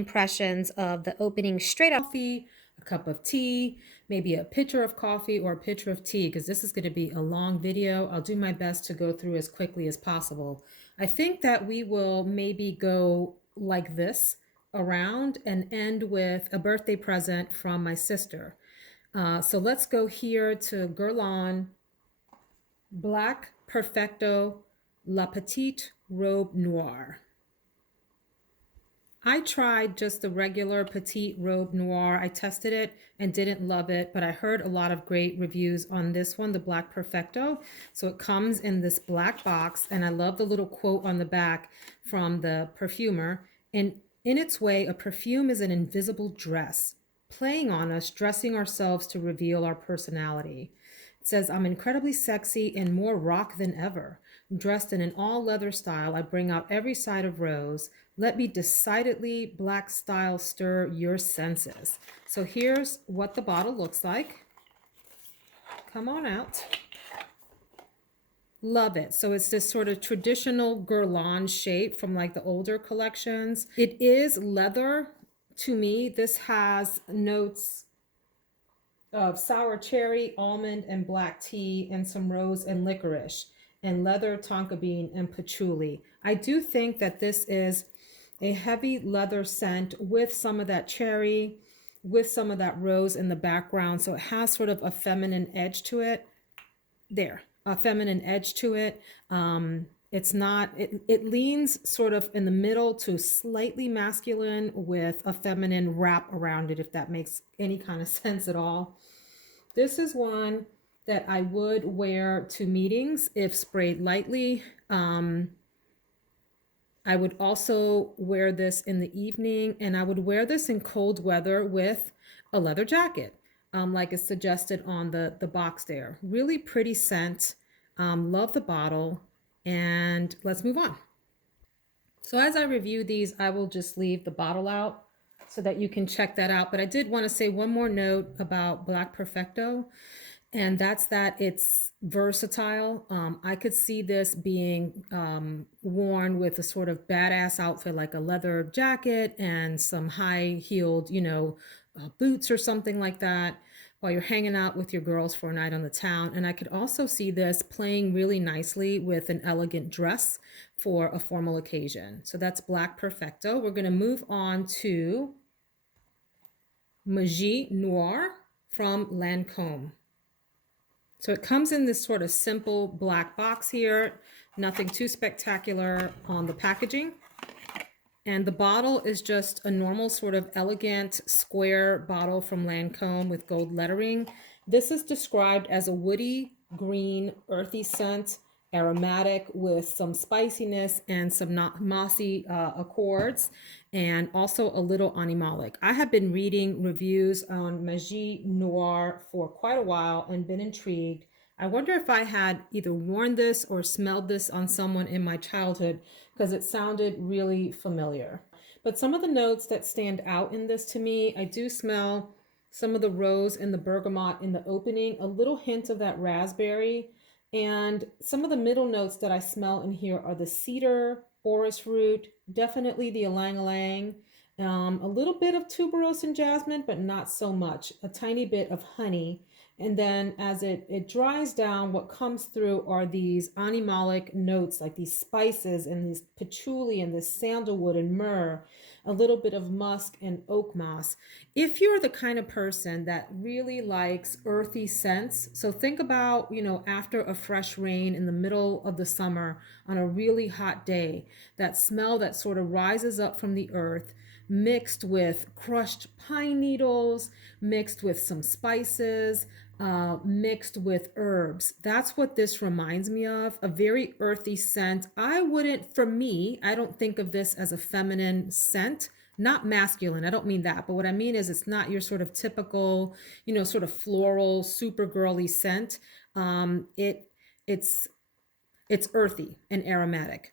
Impressions of the opening straight up. Coffee, a cup of tea, maybe a pitcher of coffee or a pitcher of tea, because this is going to be a long video. I'll do my best to go through as quickly as possible. I think that we will maybe go like this around and end with a birthday present from my sister. So let's go here to Guerlain Black Perfecto La Petite Robe Noire. I tried just the regular Petite Robe Noire. I tested it and didn't love it, but I heard a lot of great reviews on this one, the Black Perfecto. So it comes in this black box, and I love the little quote on the back from the perfumer. And in its way, a perfume is an invisible dress, playing on us, dressing ourselves to reveal our personality. It says, I'm incredibly sexy and more rock than ever. Dressed in an all-leather style, I bring out every side of Rose. Let me decidedly black style stir your senses. So here's what the bottle looks like. Come on out. Love it. So it's this sort of traditional Guerlain shape from like the older collections. It is leather to me. This has notes of sour cherry, almond, and black tea, and some rose and licorice, and leather, tonka bean, and patchouli. I do think that this is a heavy leather scent with some of that cherry, with some of that rose in the background. So it has sort of a feminine edge to it. There, a feminine edge to it. It's not, it leans sort of in the middle to slightly masculine with a feminine wrap around it, if that makes any kind of sense at all. This is one that I would wear to meetings if sprayed lightly. I would also wear this in the evening, and I would wear this in cold weather with a leather jacket, like it's suggested on the box there. Really pretty scent. Love the bottle, and let's move on. So as I review these, I will just leave the bottle out so that you can check that out. But I did want to say one more note about Black Perfecto, and that's that it's versatile. I could see this being worn with a sort of badass outfit, like a leather jacket and some high-heeled, boots or something like that, while you're hanging out with your girls for a night on the town. And I could also see this playing really nicely with an elegant dress for a formal occasion. So that's Black Perfecto. We're going to move on to Magie Noir from Lancome. So it comes in this sort of simple black box here, nothing too spectacular on the packaging. And the bottle is just a normal sort of elegant square bottle from Lancome with gold lettering. This is described as a woody, green, earthy scent, aromatic with some spiciness and some mossy accords, and also a little animalic. I have been reading reviews on Magie Noir for quite a while and been intrigued. I wonder if I had either worn this or smelled this on someone in my childhood, because it sounded really familiar. But some of the notes that stand out in this to me, I do smell some of the rose and the bergamot in the opening, a little hint of that raspberry, and some of the middle notes that I smell in here are the cedar, orris root, definitely the ylang-ylang, a little bit of tuberose and jasmine, but not so much, a tiny bit of honey. And then as it dries down, what comes through are these animalic notes, like these spices and these patchouli and this sandalwood and myrrh, a little bit of musk and oak moss. If you're the kind of person that really likes earthy scents, so think about, after a fresh rain in the middle of the summer on a really hot day, that smell that sort of rises up from the earth, mixed with crushed pine needles, mixed with some spices, mixed with herbs. That's what this reminds me of, a very earthy scent. For me, I don't think of this as a feminine scent, not masculine. I don't mean that, but what I mean is it's not your sort of typical, sort of floral, super girly scent. It's earthy and aromatic.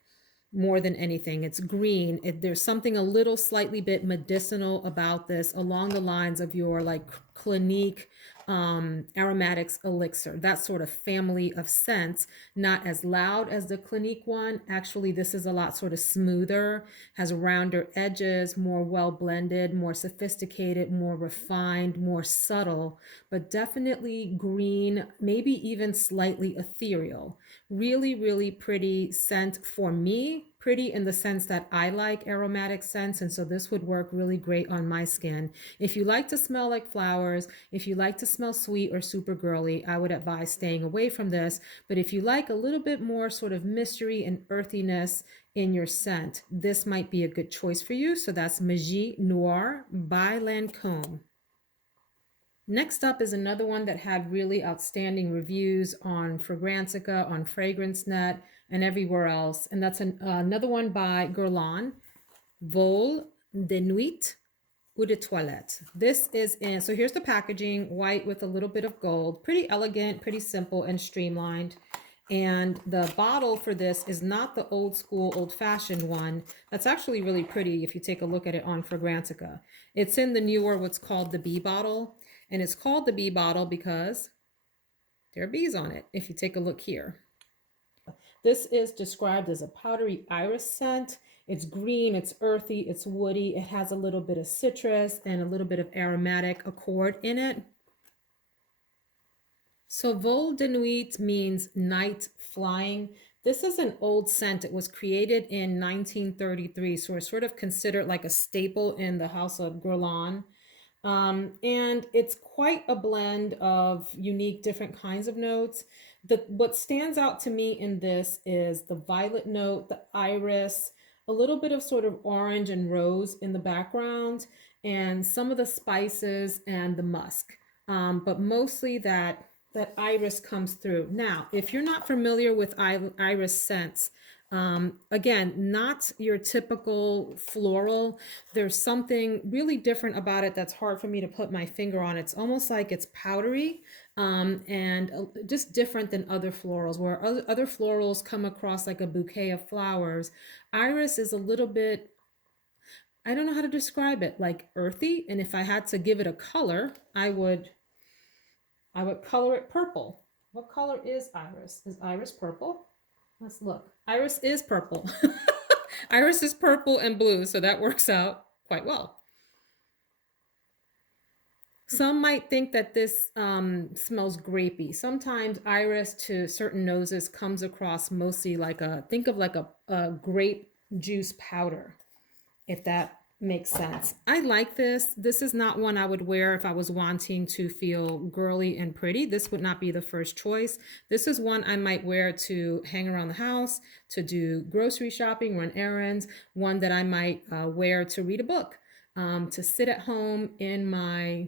More than anything, it's green. There's something a little slightly bit medicinal about this, along the lines of your like Clinique Aromatics Elixir, that sort of family of scents, not as loud as the Clinique one. Actually, this is a lot sort of smoother, has rounder edges, more well blended, more sophisticated, more refined, more subtle, but definitely green, maybe even slightly ethereal. Really, really pretty scent for me. Pretty in the sense that I like aromatic scents, and so this would work really great on my skin. If you like to smell like flowers, if you like to smell sweet or super girly, I would advise staying away from this. But if you like a little bit more sort of mystery and earthiness in your scent, this might be a good choice for you. So that's Magie Noir by Lancome. Next up is another one that had really outstanding reviews on Fragrantica, on FragranceNet, and everywhere else. And that's another one by Guerlain Vol de Nuit Eau de Toilette. This is in, so here's the packaging, white with a little bit of gold. Pretty elegant, pretty simple and streamlined. And the bottle for this is not the old school, old fashioned one. That's actually really pretty if you take a look at it on Fragrantica. It's in the newer, what's called the bee bottle. And it's called the bee bottle because there are bees on it, if you take a look here. This is described as a powdery iris scent. It's green, it's earthy, it's woody. It has a little bit of citrus and a little bit of aromatic accord in it. So Vol de Nuit means night flying. This is an old scent. It was created in 1933, so it's sort of considered like a staple in the house of Guerlain. And it's quite a blend of unique different kinds of notes. What stands out to me in this is the violet note, the iris, a little bit of sort of orange and rose in the background, and some of the spices and the musk. But mostly that iris comes through. Now, if you're not familiar with iris scents, again, not your typical floral. There's something really different about it that's hard for me to put my finger on. It's almost like it's powdery, and just different than other florals, where other florals come across like a bouquet of flowers. Iris is a little bit, I don't know how to describe it, like earthy. And if I had to give it a color, I would color it purple. What color is iris? Is iris purple? Let's look. Iris is purple. Iris is purple and blue, so that works out quite well. Some might think that this smells grapey. Sometimes iris to certain noses comes across mostly like think of like a grape juice powder, if that makes sense. I like this. This is not one I would wear if I was wanting to feel girly and pretty. This would not be the first choice. This is one I might wear to hang around the house, to do grocery shopping, run errands, one that I might wear to read a book, to sit at home in my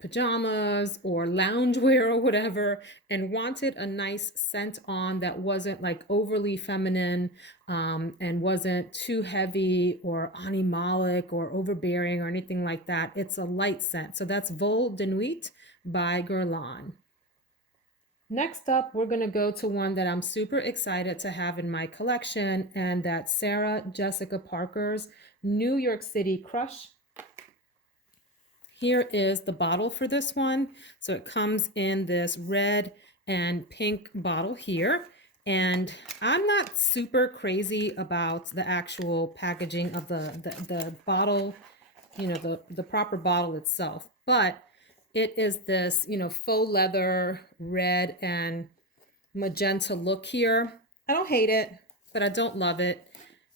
pajamas or loungewear or whatever, and wanted a nice scent on that wasn't like overly feminine, and wasn't too heavy or animalic or overbearing or anything like that. It's a light scent. So that's Vol de Nuit by Guerlain. Next up, we're going to go to one that I'm super excited to have in my collection, and that's Sarah Jessica Parker's New York City Crush. Here is the bottle for this one. So it comes in this red and pink bottle here. And I'm not super crazy about the actual packaging of the bottle, the proper bottle itself. But it is this, faux leather, red and magenta look here. I don't hate it, but I don't love it.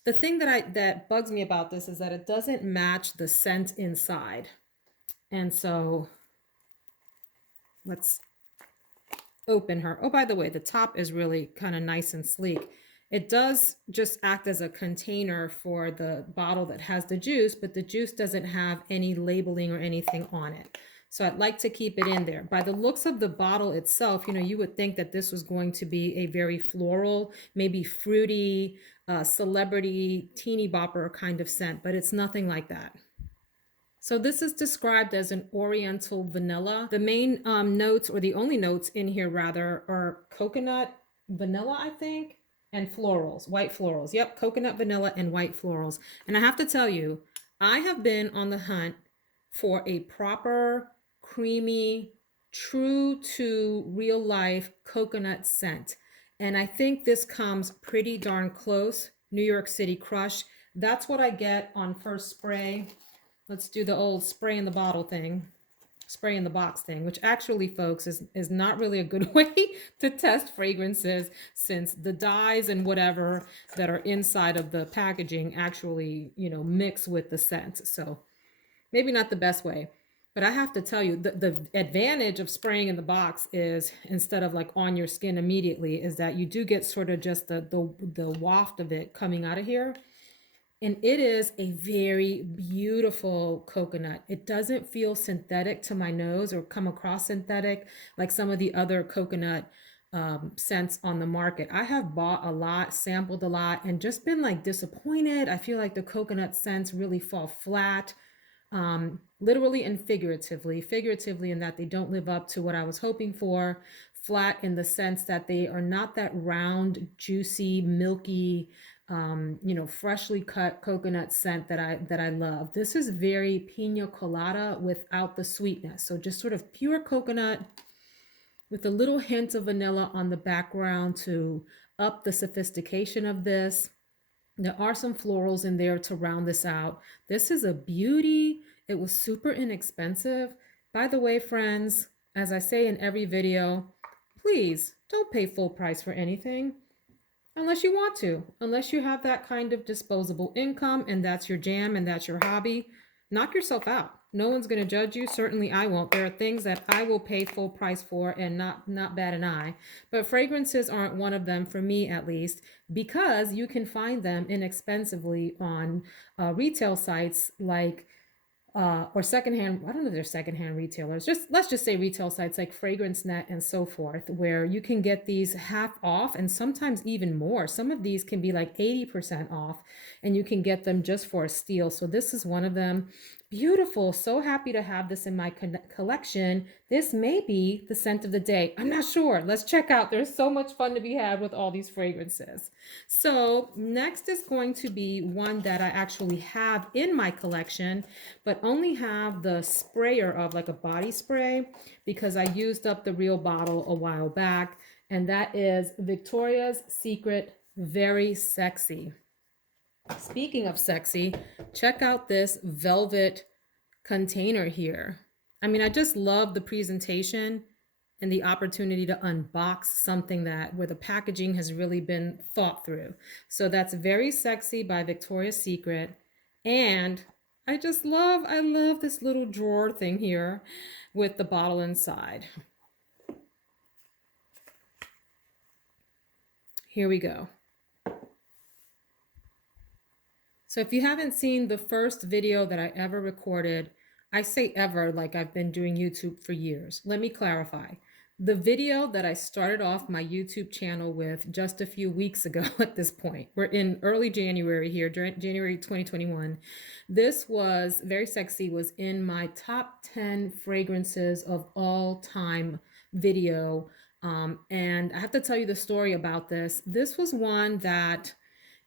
The thing that bugs me about this is that it doesn't match the scent inside. And so let's open her. Oh, by the way, the top is really kind of nice and sleek. It does just act as a container for the bottle that has the juice, but the juice doesn't have any labeling or anything on it. So I'd like to keep it in there. By the looks of the bottle itself, you would think that this was going to be a very floral, maybe fruity, celebrity, teeny bopper kind of scent, but it's nothing like that. So this is described as an oriental vanilla. The main notes, or the only notes in here rather, are coconut, vanilla, I think, and florals, white florals. Yep, coconut, vanilla, and white florals. And I have to tell you, I have been on the hunt for a proper, creamy, true to real life coconut scent. And I think this comes pretty darn close. New York City Crush. That's what I get on first spray. Let's do the old spray in the bottle thing, spray in the box thing, which actually, folks, is not really a good way to test fragrances, since the dyes and whatever that are inside of the packaging actually, mix with the scent. So maybe not the best way. But I have to tell you, the advantage of spraying in the box is, instead of like on your skin immediately, is that you do get sort of just the waft of it coming out of here. And it is a very beautiful coconut. It doesn't feel synthetic to my nose or come across synthetic like some of the other coconut scents on the market. I have bought a lot, sampled a lot, and just been like disappointed. I feel like the coconut scents really fall flat, literally and figuratively. Figuratively in that they don't live up to what I was hoping for. Flat in the sense that they are not that round, juicy, milky, freshly cut coconut scent that I love. This is very pina colada without the sweetness. So just sort of pure coconut with a little hint of vanilla on the background to up the sophistication of this. There are some florals in there to round this out. This is a beauty. It was super inexpensive. By the way, friends, as I say in every video, please don't pay full price for anything. Unless you want to, unless you have that kind of disposable income and that's your jam and that's your hobby, knock yourself out. No one's going to judge you. Certainly I won't. There are things that I will pay full price for and not bat an eye. But fragrances aren't one of them, for me at least, because you can find them inexpensively on retail sites like or secondhand, I don't know if they're secondhand retailers, let's just say retail sites like FragranceNet and so forth, where you can get these half off and sometimes even more. Some of these can be like 80% off and you can get them just for a steal. So this is one of them. Beautiful. So happy to have this in my collection. This may be the scent of the day. I'm not sure. Let's check out. There's so much fun to be had with all these fragrances. So next is going to be one that I actually have in my collection, but only have the sprayer of, like a body spray, because I used up the real bottle a while back. And that is Victoria's Secret Very Sexy. Speaking of sexy, check out this velvet container here. I mean, I just love the presentation and the opportunity to unbox something where the packaging has really been thought through. So that's Very Sexy by Victoria's Secret. And I love this little drawer thing here with the bottle inside. Here we go. So if you haven't seen the first video that I ever recorded, I say ever like I've been doing YouTube for years. Let me clarify. The video that I started off my YouTube channel with just a few weeks ago at this point, we're in early January here, January 2021. This was Very Sexy, was in my top 10 fragrances of all time video. And I have to tell you the story about this. This was one that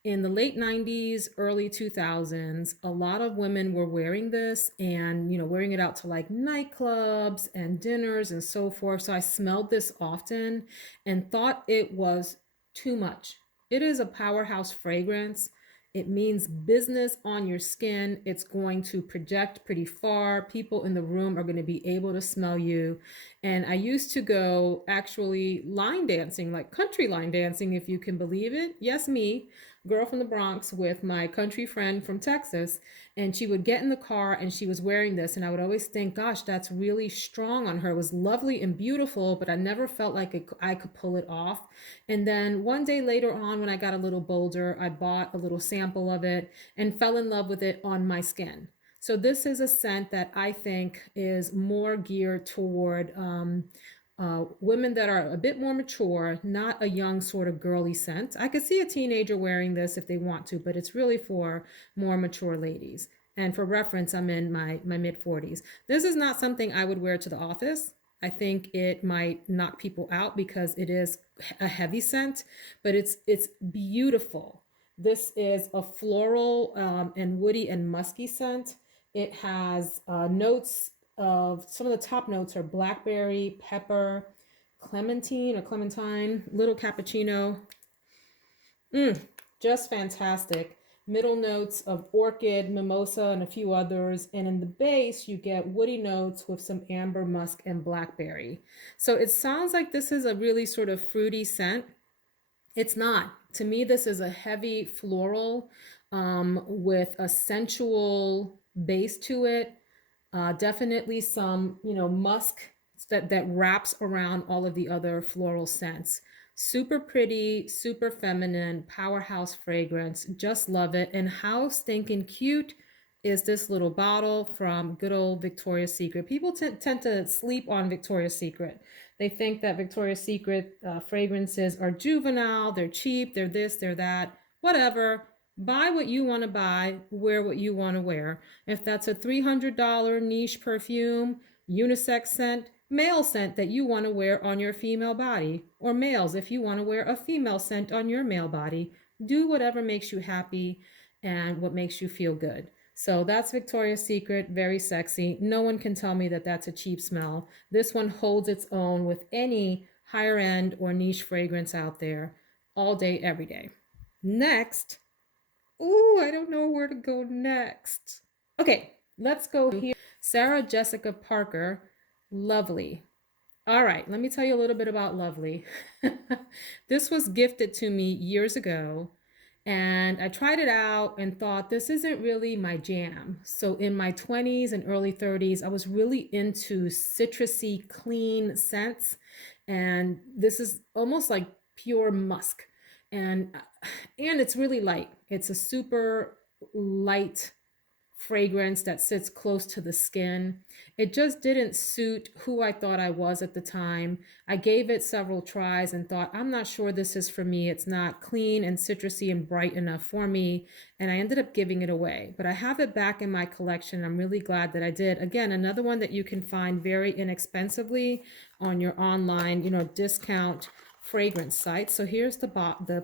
in the late 90s, early 2000s, a lot of women were wearing this and, wearing it out to like nightclubs and dinners and so forth. So I smelled this often and thought it was too much. It is a powerhouse fragrance. It means business on your skin. It's going to project pretty far. People in the room are going to be able to smell you. And I used to go actually line dancing, like country line dancing, if you can believe it. Yes, me, girl from the Bronx with my country friend from Texas. And she would get in the car and she was wearing this. And I would always think, gosh, that's really strong on her. It was lovely and beautiful, but I never felt like I could pull it off. And then one day later on, when I got a little bolder, I bought a little sample of it and fell in love with it on my skin. So this is a scent that I think is more geared toward women that are a bit more mature, not a young sort of girly scent. I could see a teenager wearing this if they want to, but it's really for more mature ladies. And for reference, I'm in my mid 40s. This is not something I would wear to the office. I think it might knock people out because it is a heavy scent, but it's beautiful. This is a floral and woody and musky scent. It has notes of some of the top notes are blackberry, pepper, clementine, little cappuccino. Just fantastic. Middle notes of orchid, mimosa, and a few others. And in the base, you get woody notes with some amber, musk, and blackberry. So it sounds like this is a really sort of fruity scent. It's not. To me, this is a heavy floral with a sensual base to it. Definitely some, musk that wraps around all of the other floral scents. Super pretty, super feminine, powerhouse fragrance. Just love it. And how stinking cute is this little bottle from good old Victoria's Secret? People tend to sleep on Victoria's Secret. They think that Victoria's Secret fragrances are juvenile, they're cheap, they're this, they're that, whatever. Buy what you want to buy, wear what you want to wear. If that's a $300 niche perfume, unisex scent, male scent that you want to wear on your female body, or males if you want to wear a female scent on your male body, do whatever makes you happy and what makes you feel good. So that's Victoria's Secret, very sexy. No one can tell me that that's a cheap smell. This one holds its own with any higher end or niche fragrance out there all day, every day. Next, I don't know where to go next. Okay, let's go here. Sarah Jessica Parker, Lovely. All right, let me tell you a little bit about Lovely. This was gifted to me years ago, and I tried it out and thought this isn't really my jam. So in my 20s and early 30s, I was really into citrusy, clean scents, and this is almost like pure musk. And it's really light. It's a super light fragrance that sits close to the skin. It just didn't suit who I thought I was at the time. I gave it several tries and thought, I'm not sure this is for me. It's not clean and citrusy and bright enough for me. And I ended up giving it away. But I have it back in my collection. I'm really glad that I did. Again, another one that you can find very inexpensively on your online, discount fragrance site. So here's the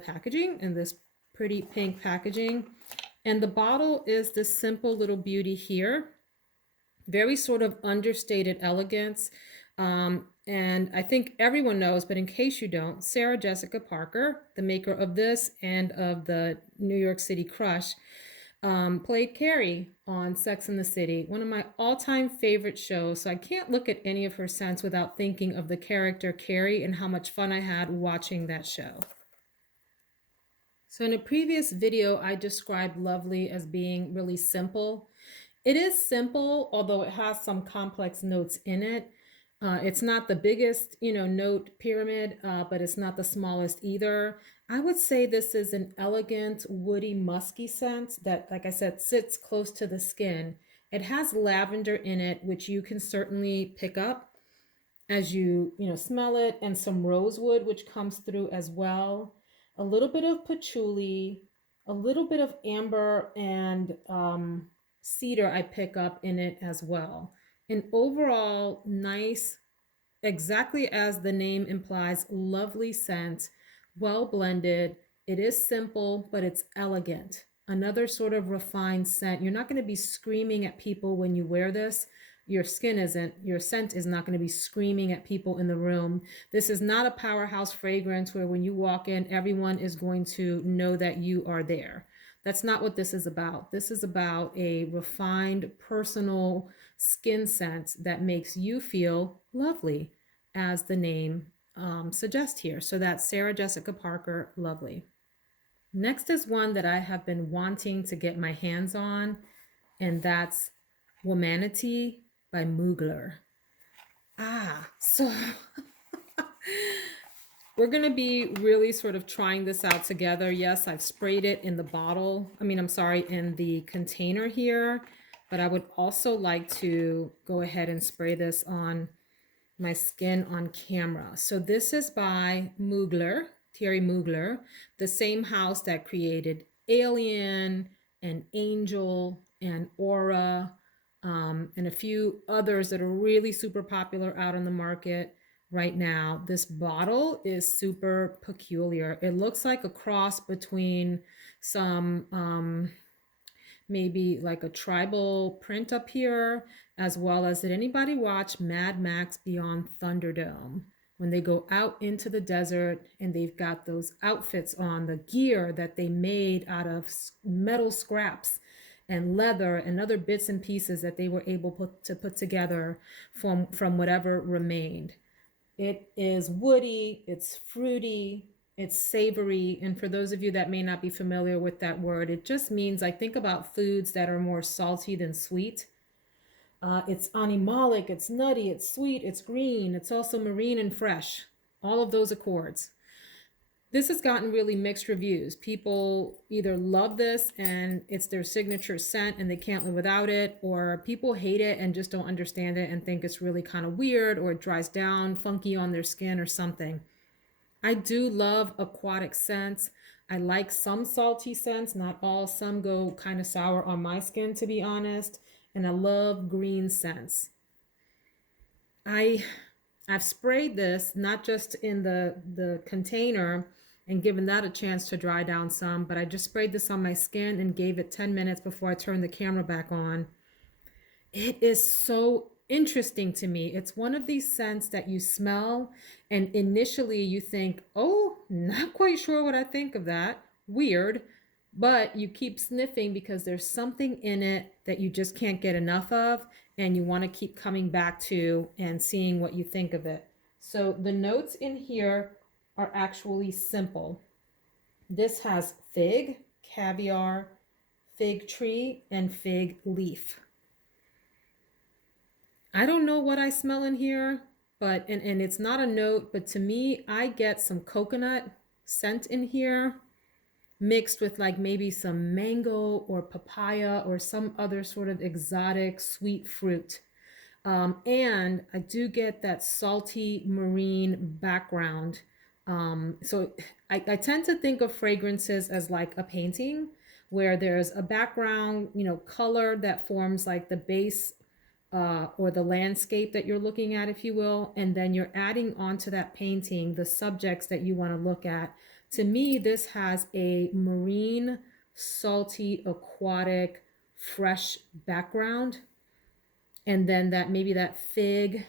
packaging in this pretty pink packaging. And the bottle is this simple little beauty here. Very sort of understated elegance. And I think everyone knows, but in case you don't, Sarah Jessica Parker, the maker of this and of the New York City Crush, played Carrie on Sex and the City, one of my all-time favorite shows. So I can't look at any of her scents without thinking of the character Carrie and how much fun I had watching that show. So in a previous video, I described Lovely as being really simple. It is simple, although it has some complex notes in it. It's not the biggest, note pyramid, but it's not the smallest either. I would say this is an elegant, woody, musky scent that, like I said, sits close to the skin. It has lavender in it, which you can certainly pick up as you smell it, and some rosewood, which comes through as well. A little bit of patchouli, a little bit of amber and cedar I pick up in it as well. An overall nice, exactly as the name implies, lovely scent, well blended. It is simple, but it's elegant. Another sort of refined scent. You're not going to be screaming at people when you wear this. Your scent is not going to be screaming at people in the room. This is not a powerhouse fragrance where when you walk in, everyone is going to know that you are there. That's not what this is about. This is about a refined, personal skin scent that makes you feel lovely, as the name suggests here. So that's Sarah Jessica Parker, Lovely. Next is one that I have been wanting to get my hands on, and that's Womanity by Mugler. So we're going to be really sort of trying this out together. Yes, I've sprayed it in the bottle. In the container here, but I would also like to go ahead and spray this on my skin on camera. So this is by Mugler, Thierry Mugler, the same house that created Alien and Angel and Aura, and a few others that are really super popular out on the market right now. This bottle is super peculiar. It looks like a cross between some maybe like a tribal print up here, as well as, did anybody watch Mad Max Beyond Thunderdome? When they go out into the desert and they've got those outfits on, the gear that they made out of metal scraps and leather and other bits and pieces that they were able to put together from whatever remained. It is woody, it's fruity, it's savory. And for those of you that may not be familiar with that word, it just means, I think about foods that are more salty than sweet. It's animalic, it's nutty, it's sweet, it's green, it's also marine and fresh. All of those accords. This has gotten really mixed reviews. People either love this and it's their signature scent and they can't live without it, or people hate it and just don't understand it and think it's really kind of weird, or it dries down funky on their skin or something. I do love aquatic scents. I like some salty scents, not all. Some go kind of sour on my skin, to be honest. And I love green scents. I've sprayed this not just in the container and given that a chance to dry down some, but I just sprayed this on my skin and gave it 10 minutes before I turned the camera back on. It is so interesting to me. It's one of these scents that you smell and initially you think, oh, not quite sure what I think of that. Weird. But you keep sniffing because there's something in it that you just can't get enough of, and you want to keep coming back to and seeing what you think of it. So the notes in here are actually simple. This has fig, caviar, fig tree, and fig leaf. I don't know what I smell in here, but and it's not a note, but to me, I get some coconut scent in here, mixed with like maybe some mango or papaya or some other sort of exotic sweet fruit. And I do get that salty marine background. So I tend to think of fragrances as like a painting where there's a background, color that forms like the base or the landscape that you're looking at, if you will, and then you're adding onto that painting the subjects that you want to look at. To me, this has a marine, salty, aquatic, fresh background. And then maybe that fig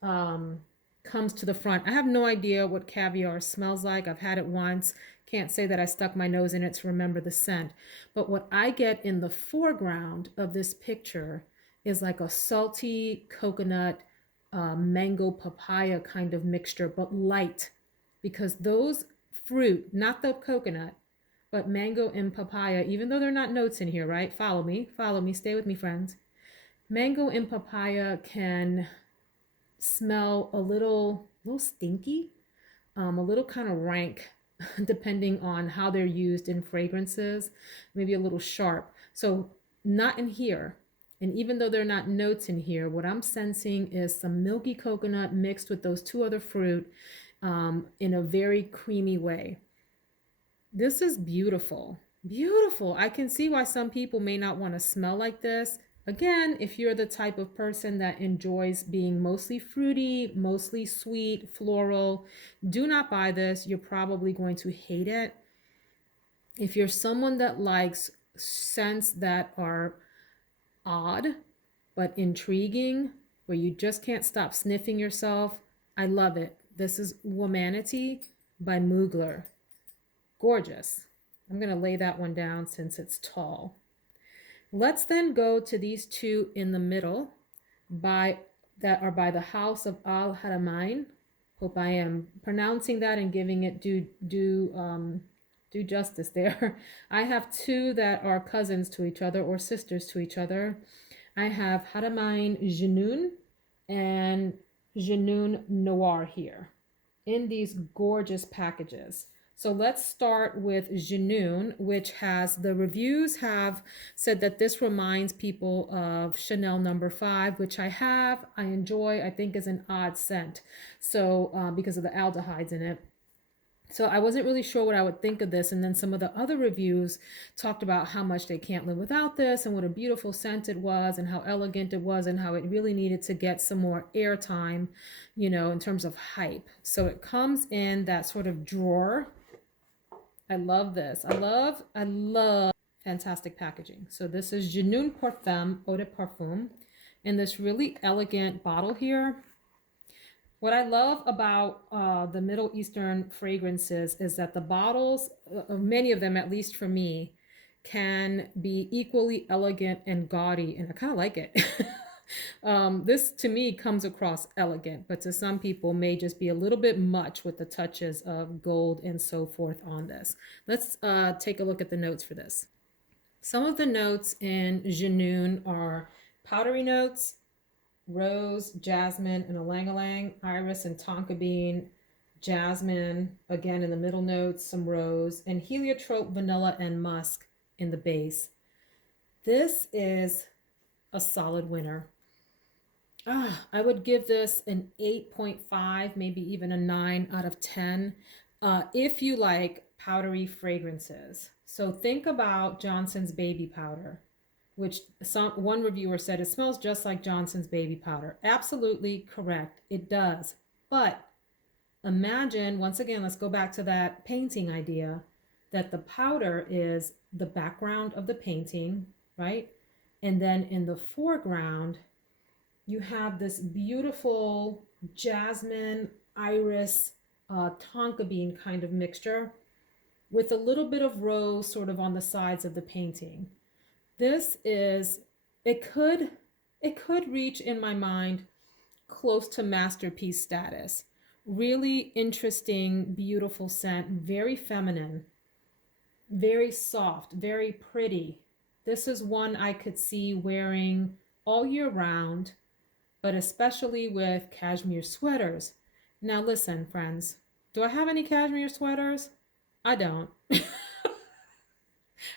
comes to the front. I have no idea what caviar smells like. I've had it once. Can't say that I stuck my nose in it to remember the scent. But what I get in the foreground of this picture is like a salty coconut, mango, papaya kind of mixture, but light, because those fruit, not the coconut, but mango and papaya, even though they're not notes in here, right? Follow me, stay with me, friends. Mango and papaya can smell a little stinky, a little kind of rank, depending on how they're used in fragrances, maybe a little sharp. So not in here. And even though they're not notes in here, what I'm sensing is some milky coconut mixed with those two other fruit in a very creamy way. This is beautiful. Beautiful. I can see why some people may not want to smell like this. Again, if you're the type of person that enjoys being mostly fruity, mostly sweet, floral, do not buy this. You're probably going to hate it. If you're someone that likes scents that are odd but intriguing, where you just can't stop sniffing yourself, I love it. This is Womanity by Mugler. Gorgeous. I'm going to lay that one down since it's tall. Let's then go to these two in the middle that are by the house of Al Haramain. Hope I am pronouncing that and giving it due justice there. I have two that are cousins to each other or sisters to each other. I have Haramain Janoon and Junoon Noire here in these gorgeous packages. So let's start with Junoon, which the reviews have said that this reminds people of Chanel No. 5, which I enjoy, I think is an odd scent. So because of the aldehydes in it. So I wasn't really sure what I would think of this. And then some of the other reviews talked about how much they can't live without this and what a beautiful scent it was and how elegant it was and how it really needed to get some more airtime, in terms of hype. So it comes in that sort of drawer. I love this. I love, Fantastic packaging. So this is Junoon Parfum, Eau de Parfum, in this really elegant bottle here. What I love about the Middle Eastern fragrances is that the bottles, many of them, at least for me, can be equally elegant and gaudy, and I kind of like it. This to me comes across elegant, but to some people may just be a little bit much with the touches of gold and so forth on this. Let's take a look at the notes for this. Some of the notes in Junoon are powdery notes, rose, jasmine, and ylang-ylang, iris and tonka bean, jasmine, again in the middle notes, some rose, and heliotrope, vanilla, and musk in the base. This is a solid winner. I would give this an 8.5, maybe even a 9 out of 10 if you like powdery fragrances. So think about Johnson's baby powder, which one reviewer said it smells just like Johnson's baby powder. Absolutely correct. It does. But imagine, once again, let's go back to that painting idea, that the powder is the background of the painting, right? And then in the foreground, you have this beautiful jasmine, iris, tonka bean kind of mixture with a little bit of rose sort of on the sides of the painting. This is, it could reach in my mind close to masterpiece status. Really interesting, beautiful scent, very feminine, very soft, very pretty. This is one I could see wearing all year round, but especially with cashmere sweaters. Now listen, friends, do I have any cashmere sweaters? I don't.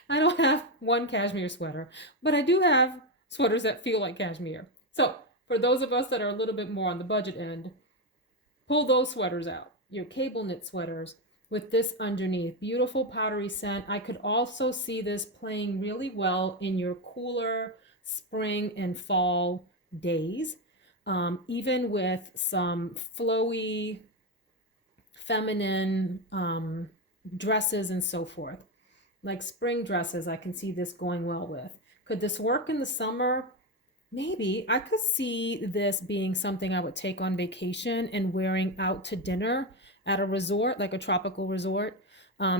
I don't have one cashmere sweater, but I do have sweaters that feel like cashmere. So for those of us that are a little bit more on the budget end, pull those sweaters out, your cable knit sweaters with this underneath. Beautiful powdery scent. I could also see this playing really well in your cooler spring and fall days, even with some flowy, feminine dresses and so forth. Like spring dresses, I can see this going well with. Could this work in the summer? Maybe. I could see this being something I would take on vacation and wearing out to dinner at a resort, like a tropical resort.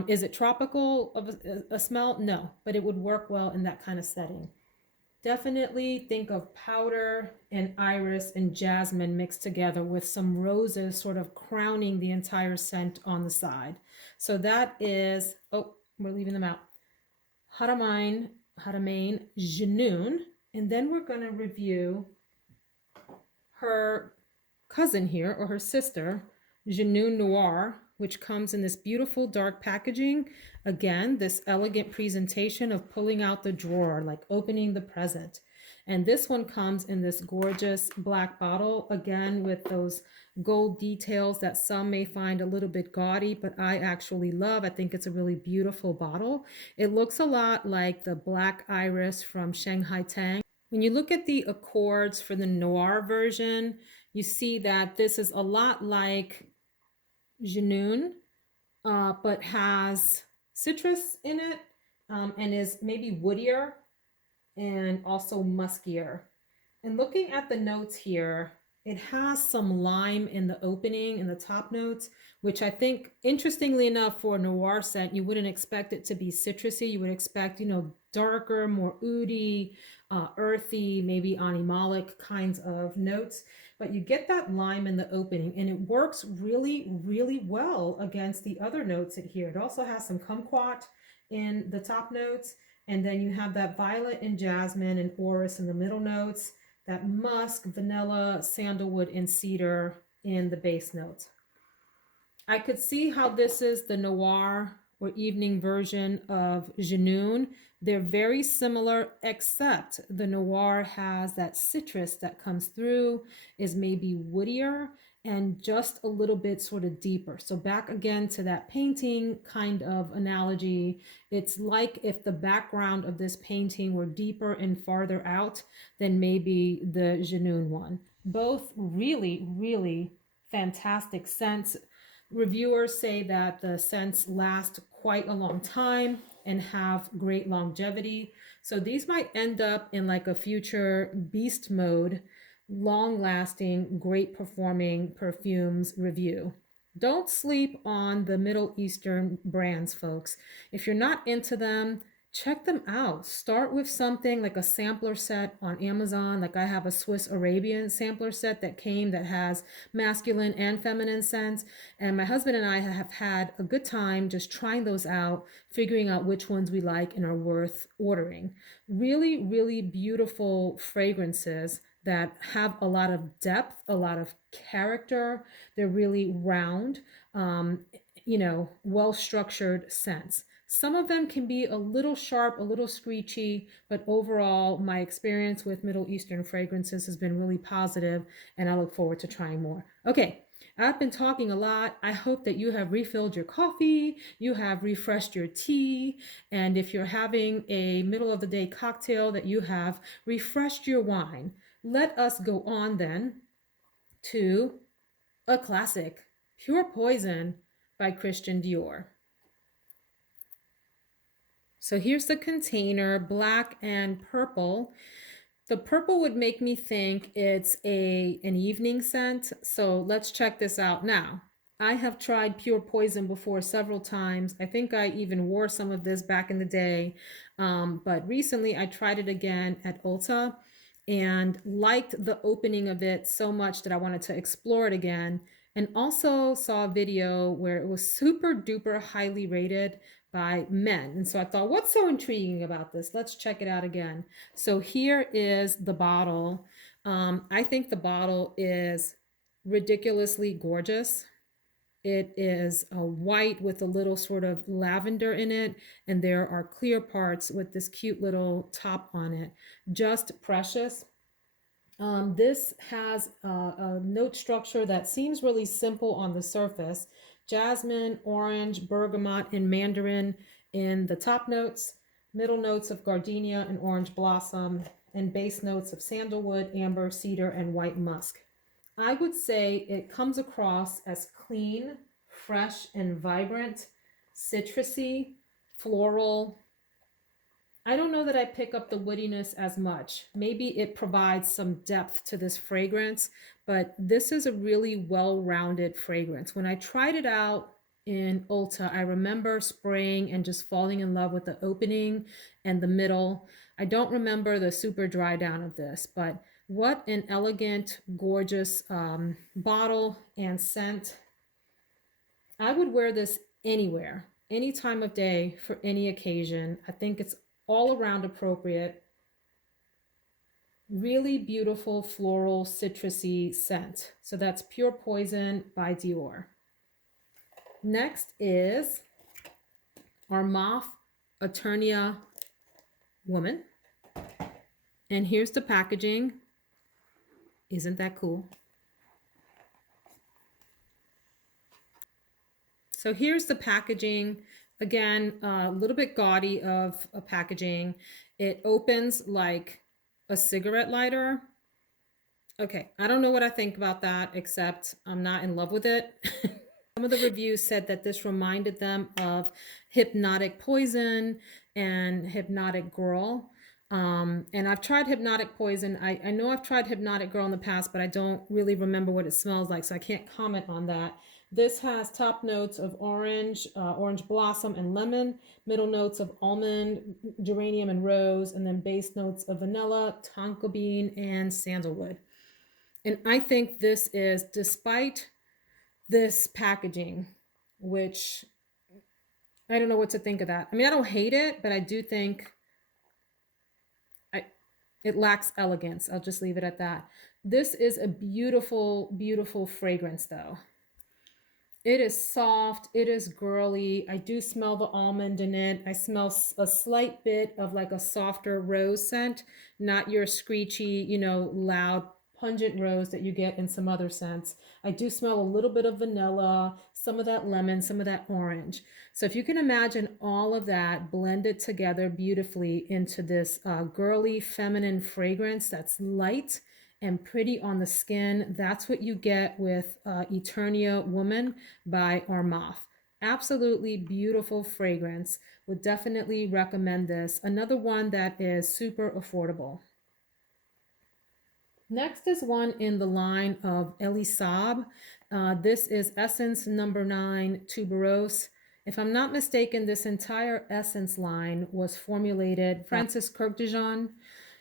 Is it tropical of a smell? No, but it would work well in that kind of setting. Definitely think of powder and iris and jasmine mixed together with some roses sort of crowning the entire scent on the side. So that is, oh, we're leaving them out, Haramain Janoon. And then we're going to review her cousin here, or her sister, Junoon Noire, which comes in this beautiful dark packaging. Again, this elegant presentation of pulling out the drawer, like opening the present. And this one comes in this gorgeous black bottle, again with those gold details that some may find a little bit gaudy, but I actually love. I think it's a really beautiful bottle. It looks a lot like the black iris from Shanghai Tang. When you look at the accords for the Noire version, you see that this is a lot like Junoon, but has citrus in it, and is maybe woodier and also muskier. And looking at the notes here, it has some lime in the opening, in the top notes, which I think, interestingly enough, for a Noire scent, you wouldn't expect it to be citrusy. You would expect, darker, more oody, earthy, maybe animalic kinds of notes. But you get that lime in the opening, and it works really, really well against the other notes in here. It also has some kumquat in the top notes, and then you have that violet and jasmine and orris in the middle notes, that musk, vanilla, sandalwood, and cedar in the base notes. I could see how this is the Noire or evening version of Junoon. They're very similar, except the Noire has that citrus that comes through, is maybe woodier, and just a little bit sort of deeper. So back again to that painting kind of analogy, it's like if the background of this painting were deeper and farther out than maybe the Junoon one. Both really, really fantastic scents. Reviewers say that the scents last quite a long time. and have great longevity. So these might end up in like a future beast mode, long lasting, great performing perfumes review. Don't sleep on the Middle Eastern brands, folks. If you're not into them, check them out. Start with something like a sampler set on Amazon. Like I have a Swiss Arabian sampler set that came that has masculine and feminine scents. And my husband and I have had a good time just trying those out, figuring out which ones we like and are worth ordering. Really, really beautiful fragrances that have a lot of depth, a lot of character. They're really round, well structured scents. Some of them can be a little sharp, a little screechy, but overall, my experience with Middle Eastern fragrances has been really positive, and I look forward to trying more. Okay, I've been talking a lot. I hope that you have refilled your coffee, you have refreshed your tea, and if you're having a middle of the day cocktail, that you have refreshed your wine. Let us go on then to a classic, Pure Poison by Christian Dior. So here's the container, black and purple. The purple would make me think it's an evening scent. So let's check this out now. I have tried Pure Poison before several times. I think I even wore some of this back in the day. But recently I tried it again at Ulta and liked the opening of it so much that I wanted to explore it again. And also saw a video where it was super duper highly rated by men. And so I thought, what's so intriguing about this? Let's check it out again. So here is the bottle. I think the bottle is ridiculously gorgeous. It is a white with a little sort of lavender in it, and there are clear parts with this cute little top on it. Just precious. This has a note structure that seems really simple on the surface. Jasmine, orange, bergamot, and mandarin in the top notes, middle notes of gardenia and orange blossom, and base notes of sandalwood, amber, cedar, and white musk. I would say it comes across as clean, fresh, and vibrant, citrusy, floral. I don't know that I pick up the woodiness as much. Maybe it provides some depth to this fragrance, but this is a really well-rounded fragrance. When I tried it out in Ulta, I remember spraying and just falling in love with the opening and the middle. I don't remember the super dry down of this, but what an elegant, gorgeous bottle and scent. I would wear this anywhere, any time of day, for any occasion. I think it's all around appropriate. Really beautiful floral citrusy scent. So that's Pure Poison by Dior. Next is Armaf Eternia Woman. And here's the packaging. Isn't that cool? So here's the packaging. Again, a little bit gaudy of a packaging. It opens like a cigarette lighter. Okay, I don't know what I think about that, except I'm not in love with it. Some of the reviews said that this reminded them of Hypnotic Poison and Hypnotic Girl. And I've tried Hypnotic Poison. I know I've tried Hypnotic Girl in the past, but I don't really remember what it smells like, so I can't comment on that. This has top notes of orange, orange blossom and lemon, middle notes of almond, geranium, and rose, and then base notes of vanilla, tonka bean, and sandalwood. And I think this is, despite this packaging, which I don't know what to think of that. I mean, I don't hate it, but I do think it lacks elegance. I'll just leave it at that. This is a beautiful, beautiful fragrance, though. It is soft. It is girly. I do smell the almond in it. I smell a slight bit of like a softer rose scent, not your screechy, loud, pungent rose that you get in some other scents. I do smell a little bit of vanilla, some of that lemon, some of that orange. So if you can imagine all of that blended together beautifully into this girly, feminine fragrance that's light and pretty on the skin, that's what you get with Eternia Woman by Armaf. Absolutely beautiful fragrance. Would definitely recommend this. Another one that is super affordable. Next is one in the line of Elie Saab. This is Essence number 9 Tubereuse. If I'm not mistaken, this entire Essence line was formulated Francis Kurkdjian,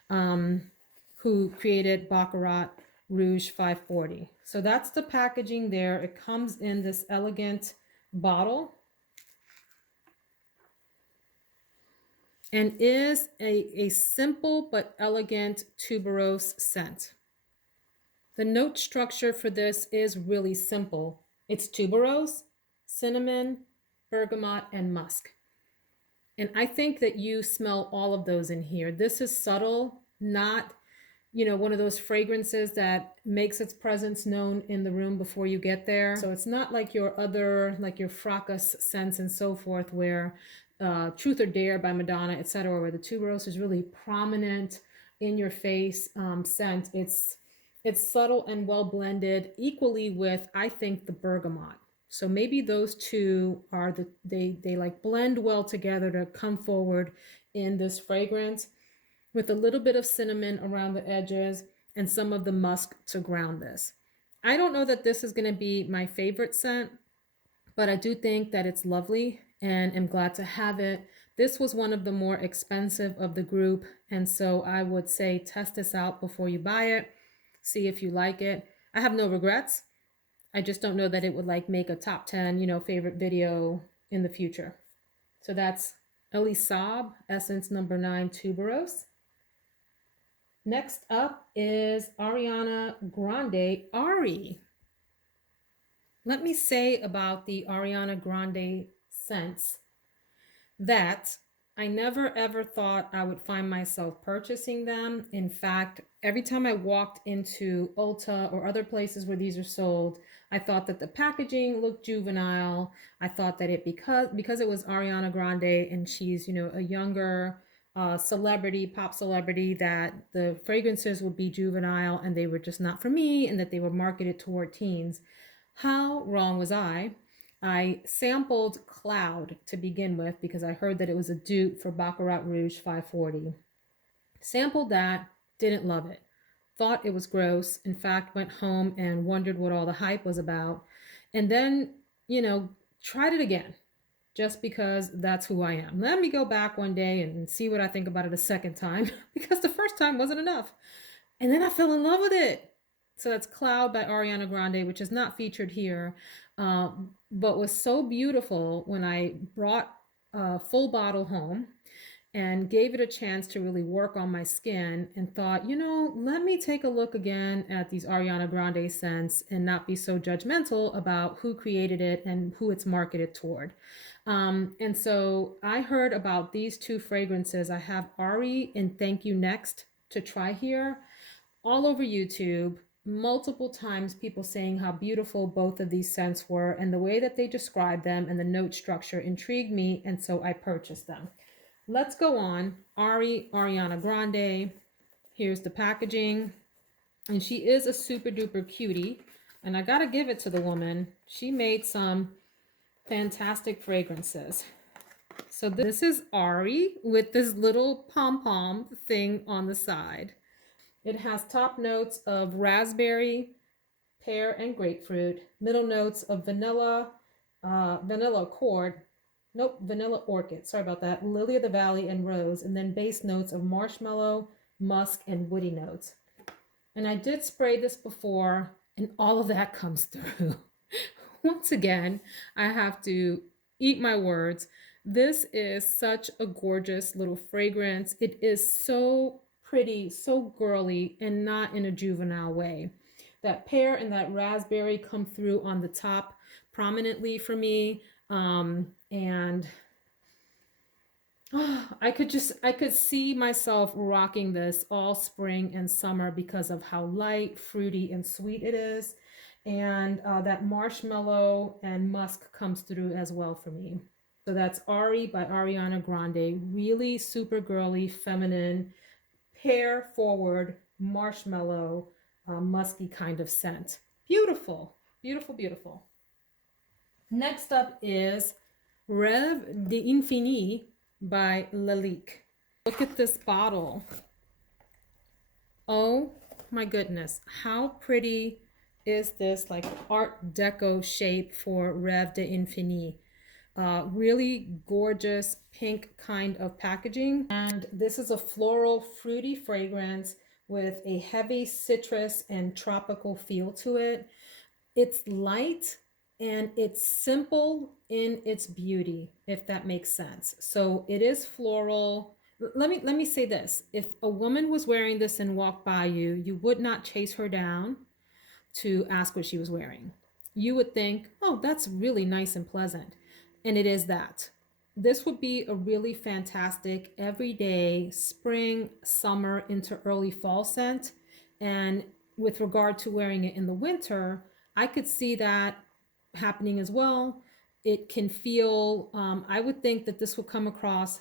who created Baccarat Rouge 540. So that's the packaging there. It comes in this elegant bottle and is a simple but elegant tuberose scent. The note structure for this is really simple. It's tuberose, cinnamon, bergamot, and musk. And I think that you smell all of those in here. This is subtle, not, you know, one of those fragrances that makes its presence known in the room before you get there. So it's not like your other, like your fracas scents and so forth, where Truth or Dare by Madonna, etc., where the tuberose is really prominent in your face scent. It's subtle and well blended, equally with, I think, the bergamot. So maybe those two are they like blend well together to come forward in this fragrance, with a little bit of cinnamon around the edges and some of the musk to ground this. I don't know that this is going to be my favorite scent, but I do think that it's lovely and am glad to have it. This was one of the more expensive of the group, and so I would say test this out before you buy it. See if you like it. I have no regrets. I just don't know that it would like make a top 10, you know, favorite video in the future. So that's Elie Saab, Essence number 9 Tuberose. Next up is Ariana Grande Ari. Let me say about the Ariana Grande scents that I never ever thought I would find myself purchasing them. In fact, every time I walked into Ulta or other places where these are sold, I thought that the packaging looked juvenile. I thought that it because it was Ariana Grande and she's, you know, a younger celebrity, pop celebrity, that the fragrances would be juvenile and they were just not for me, and that they were marketed toward teens. How wrong was I? I sampled Cloud to begin with because I heard that it was a dupe for Baccarat Rouge 540. Sampled that, didn't love it. Thought it was gross. In fact, went home and wondered what all the hype was about. And then, you know, tried it again just because that's who I am. Let me go back one day and see what I think about it a second time because the first time wasn't enough. And then I fell in love with it. So that's Cloud by Ariana Grande, which is not featured here, but was so beautiful when I brought a full bottle home and gave it a chance to really work on my skin, and thought, you know, let me take a look again at these Ariana Grande scents and not be so judgmental about who created it and who it's marketed toward. And so I heard about these two fragrances. I have Ari and Thank You Next to try here all over YouTube. Multiple times people saying how beautiful both of these scents were, and the way that they described them and the note structure intrigued me, and so I purchased them. Let's go on. Ari, Ariana Grande. Here's the packaging, and she is a super duper cutie, and I gotta give it to the woman. She made some fantastic fragrances. So this is Ari with this little pom-pom thing on the side. It has top notes of raspberry, pear, and grapefruit. Middle notes of vanilla, vanilla orchid, sorry about that, lily of the valley, and rose. And then base notes of marshmallow, musk, and woody notes. And I did spray this before, and all of that comes through. Once again, I have to eat my words. This is such a gorgeous little fragrance. It is so pretty, so girly, and not in a juvenile way. That pear and that raspberry come through on the top prominently for me. And I could see myself rocking this all spring and summer because of how light, fruity, and sweet it is. And that marshmallow and musk comes through as well for me. So that's Ari by Ariana Grande. Really super girly, feminine, pear forward, marshmallow, musky kind of scent. Beautiful, beautiful, beautiful. Next up is Rêve d'Infini by Lalique. Look at this bottle. Oh my goodness, how pretty is this, like Art Deco shape for Rêve d'Infini? Really gorgeous pink kind of packaging. And this is a floral fruity fragrance with a heavy citrus and tropical feel to it. It's light and it's simple in its beauty, if that makes sense. So it is floral. Let me say this. If a woman was wearing this and walked by you, you would not chase her down to ask what she was wearing. You would think, oh, that's really nice and pleasant. And it is that. This would be a really fantastic everyday spring, summer into early fall scent. And with regard to wearing it in the winter, I could see that happening as well. It can feel, I would think that this will come across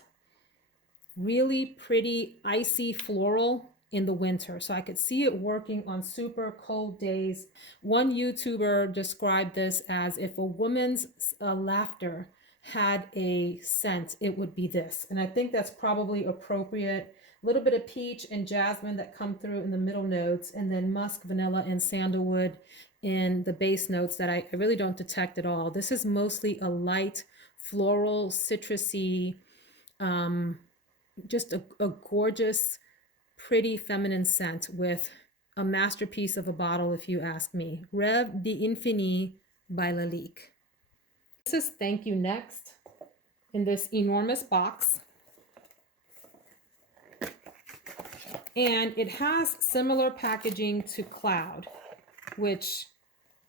really pretty icy floral in the winter. So I could see it working on super cold days. One YouTuber described this as if a woman's laughter had a scent, it would be this. And I think that's probably appropriate. A little bit of peach and jasmine that come through in the middle notes, and then musk, vanilla, and sandalwood in the base notes that I really don't detect at all. This is mostly a light floral, citrusy, just a gorgeous, pretty feminine scent with a masterpiece of a bottle, if you ask me. Rêve d'Infini by Lalique. This is Thank You Next in this enormous box. And it has similar packaging to Cloud, which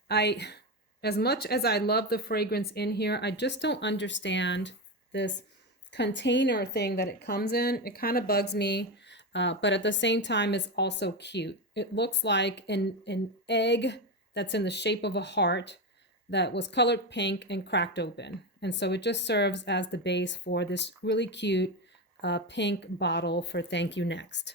as much as I love the fragrance in here, I just don't understand this container thing that it comes in. It kind of bugs me, but at the same time, it's also cute. It looks like an egg that's in the shape of a heart that was colored pink and cracked open. And so it just serves as the base for this really cute pink bottle for Thank You Next.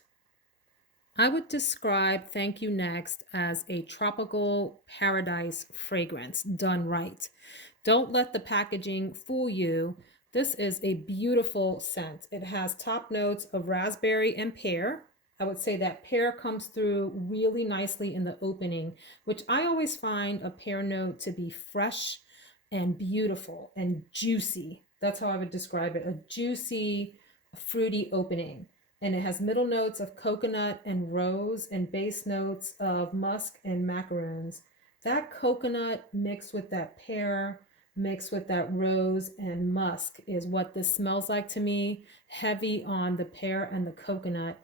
I would describe Thank You Next as a tropical paradise fragrance done right. Don't let the packaging fool you. This is a beautiful scent. It has top notes of raspberry and pear. I would say that pear comes through really nicely in the opening, which I always find a pear note to be fresh and beautiful and juicy. That's how I would describe it, a juicy, fruity opening. And it has middle notes of coconut and rose and base notes of musk and macaroons. That coconut mixed with that pear, mixed with that rose and musk is what this smells like to me. Heavy on the pear and the coconut.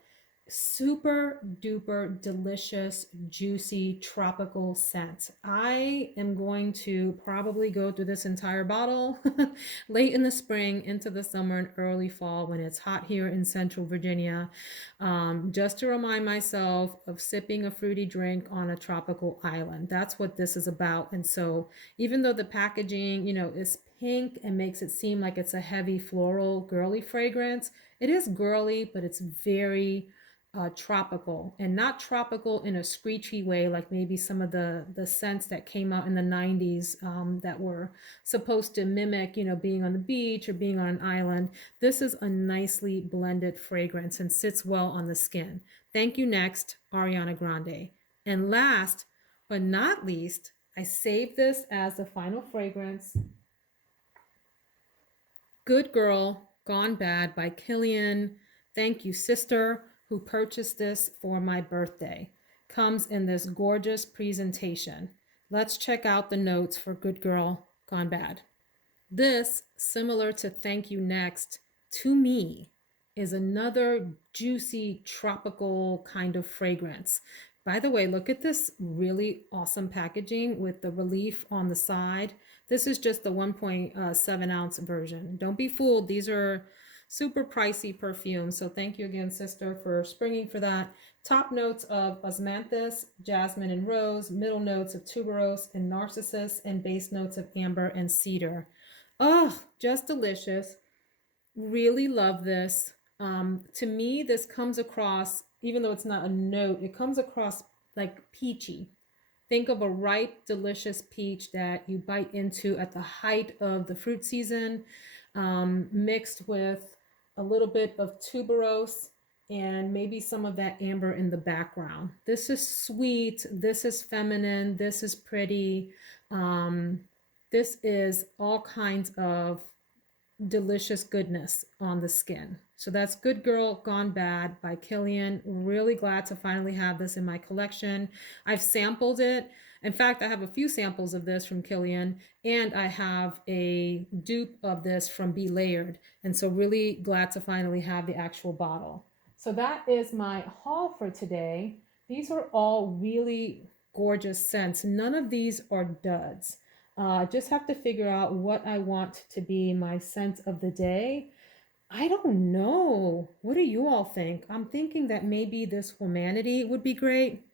Super duper delicious, juicy, tropical scent. I am going to probably go through this entire bottle late in the spring into the summer and early fall when it's hot here in Central Virginia, just to remind myself of sipping a fruity drink on a tropical island. That's what this is about. And so even though the packaging, is pink and makes it seem like it's a heavy floral girly fragrance, it is girly, but it's very tropical, and not tropical in a screechy way like maybe some of the scents that came out in the 90s that were supposed to mimic being on the beach or being on an island. This is a nicely blended fragrance and sits well on the skin. Thank You Next, Ariana Grande. And last but not least, I saved this as the final fragrance, Good Girl Gone Bad by Kilian. Thank you, sister, who purchased this for my birthday. Comes in this gorgeous presentation. Let's check out the notes for Good Girl Gone Bad. This, similar to Thank You Next, to me, is another juicy, tropical kind of fragrance. By the way, look at this really awesome packaging with the relief on the side. This is just the 1.7 ounce version. Don't be fooled. These are super pricey perfume. So thank you again, sister, for springing for that. Top notes of osmanthus, jasmine, and rose. Middle notes of tuberose and narcissus, and base notes of amber and cedar. Oh, just delicious. Really love this. To me, this comes across, even though it's not a note, it comes across like peachy. Think of a ripe, delicious peach that you bite into at the height of the fruit season, mixed with a little bit of tuberose and maybe some of that amber in the background. This is sweet. This is feminine. This is pretty. This is all kinds of delicious goodness on the skin. So that's Good Girl Gone Bad by Kilian. Really glad to finally have this in my collection. I've sampled it. In fact, I have a few samples of this from Kilian, and I have a dupe of this from Be Layered. And so really glad to finally have the actual bottle. So that is my haul for today. These are all really gorgeous scents. None of these are duds. Just have to figure out what I want to be my scent of the day. I don't know. What do you all think? I'm thinking that maybe this Womanity would be great.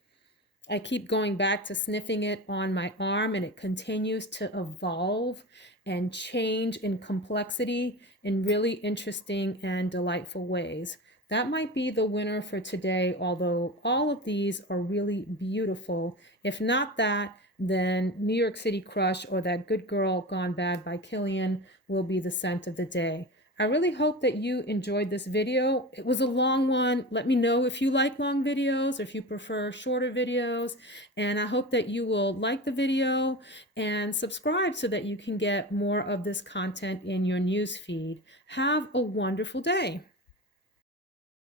I keep going back to sniffing it on my arm, and it continues to evolve and change in complexity in really interesting and delightful ways. That might be the winner for today, although all of these are really beautiful. If not that, then New York City Crush or that Good Girl Gone Bad by Kilian will be the scent of the day. I really hope that you enjoyed this video. It was a long one. Let me know if you like long videos or if you prefer shorter videos. And I hope that you will like the video and subscribe so that you can get more of this content in your news feed. Have a wonderful day.